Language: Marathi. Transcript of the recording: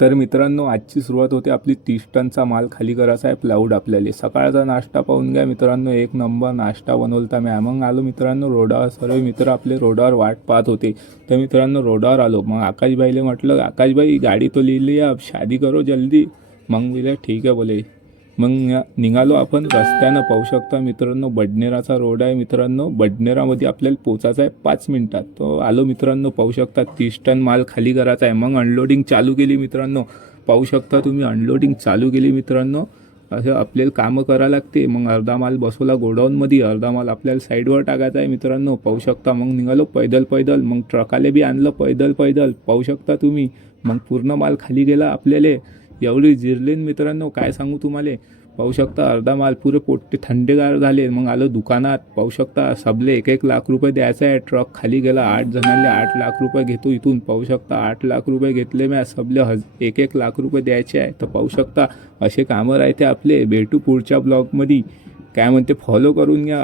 तर मित्रांनो, आजची सुरुवात होते आपली 30 टनचा माल खाली करायचा आहे प्लाऊड आपल्याला. सकाळचा नाश्ता पाहून घ्या मित्रांनो, एक नंबर नाश्ता बनवलता मी. मग आलो मित्रांनो रोडावर. सर्व मित्र आपले रोडावर वाट पाहत होते. तर मित्रांनो रोडावर आलो. मग आकाशबाईले म्हटलं, आकाशबाई गाडी तो लिहिली अब शादी करो जल्दी. मग बोले ठीक आहे बोले. मग निघालो आपण रस्त्यानं. पाहू शकता मित्रांनो, बडनेराचा रोड आहे मित्रांनो. बडनेरामध्ये आपल्याला पोचायचं आहे 5 मिनिटात. तो आलो मित्रांनो. पाहू शकता 30 टन माल खाली करायचा आहे. मग अनलोडिंग चालू केली मित्रांनो. पाहू शकता तुम्ही, अनलोडिंग चालू केली मित्रांनो. असं आपल्याला कामं करावं लागते. मग अर्धा माल बसवला गोडाऊनमध्ये, अर्धा माल आपल्याला साईडवर टाकायचा आहे मित्रांनो. पाहू शकता. मग निघालो पैदल. मग ट्रकाले बी आणलं पैदल. पाहू शकता तुम्ही. मग पूर्ण माल खाली गेला आपल्याला. एवढी जिरलीन मित्रांनो, काय सांगू तुम्हाला. पाहू शकता अर्धा माल पुरे पोट्टे थंडेगार झाले. मग आलो दुकानात. पाहू शकता सबले 1-1 लाख रुपये द्यायचा आहे. ट्रक खाली गेला. 8 जणांना 8 लाख रुपये घेतो इथून. पाहू शकता 8 लाख रुपये घेतले मी. सबले 1-1 लाख रुपये द्यायचे आहे. तर पाहू शकता असे कामं राहते आपले. भेटू पुढच्या ब्लॉगमध्ये. काय म्हणते, फॉलो करून घ्या.